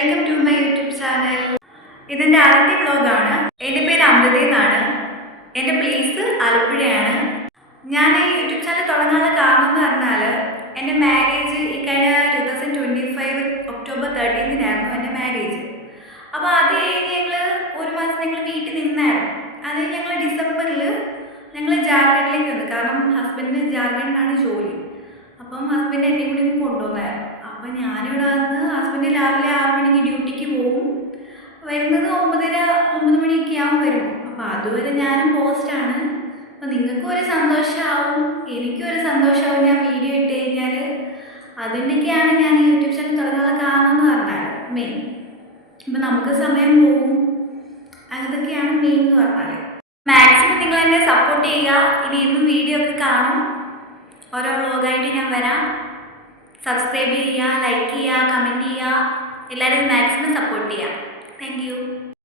Welcome to my YouTube channel. ഇതെൻ്റെ ആദ്യത്തെ വ്ലോഗാണ്. എൻ്റെ പേര് അമൃത എന്നാണ്. എൻ്റെ പ്ലേസ് ആലപ്പുഴയാണ്. ഞാൻ ഈ യൂട്യൂബ് ചാനൽ തുടങ്ങാനുള്ള കാരണം എന്ന് പറഞ്ഞാൽ എൻ്റെ മാരേജ് ഈ കഴിഞ്ഞ 2025 ഒക്ടോബർ 13-നായിരുന്നു എൻ്റെ മാരേജ്. അപ്പോൾ അത് കഴിഞ്ഞ് ഞങ്ങൾ ഒരു മാസം ഞങ്ങൾ വീട്ടിൽ നിന്നായിരുന്നു. അത് ഞങ്ങൾ ഡിസംബറിൽ ഞങ്ങൾ ജാർഖണ്ഡിലേക്ക് വന്നു. കാരണം ഹസ്ബൻഡിന് ജാർഖണ്ഡിലാണ് ജോലി. അപ്പം ഹസ്ബൻഡ് എന്നെ കൂടി കൊണ്ടുവന്നായിരുന്നു. അപ്പം ഞാനിവിടെ വന്ന് ഹസ്ബൻഡ് രാവിലെ 6 മണിക്ക് ഡ്യൂട്ടിക്ക് പോകും. വരുന്നത് 9 മണിയൊക്കെ ആവും വരും. അപ്പം അതുവരെ ഞാനും പോസ്റ്റാണ്. അപ്പം നിങ്ങൾക്കും ഒരു സന്തോഷമാവും, എനിക്കും ഒരു സന്തോഷമാവും ഞാൻ വീഡിയോ ഇട്ട് കഴിഞ്ഞാൽ. അതിൻ്റെയൊക്കെയാണ് ഞാൻ യൂട്യൂബ് ചാനൽ തുടങ്ങാനുള്ള കാരണം എന്ന് പറഞ്ഞാൽ മെയിൻ. അപ്പം നമുക്ക് സമയം പോകും, അതൊക്കെയാണ് മെയിൻ എന്ന് പറഞ്ഞാൽ. മാക്സിമം നിങ്ങൾ എന്നെ സപ്പോർട്ട് ചെയ്യുക. ഇനി ഇന്നും വീഡിയോ ഒക്കെ കാണും. ഓരോ വ്ലോഗായിട്ട് ഞാൻ വരാം. സബ്സ്ക്രൈബ് ചെയ്യുക, ലൈക്ക് ചെയ്യുക, കമൻറ്റ് ചെയ്യുക. എല്ലാവരും മാക്സിമം സപ്പോർട്ട് ചെയ്യുക. Thank you.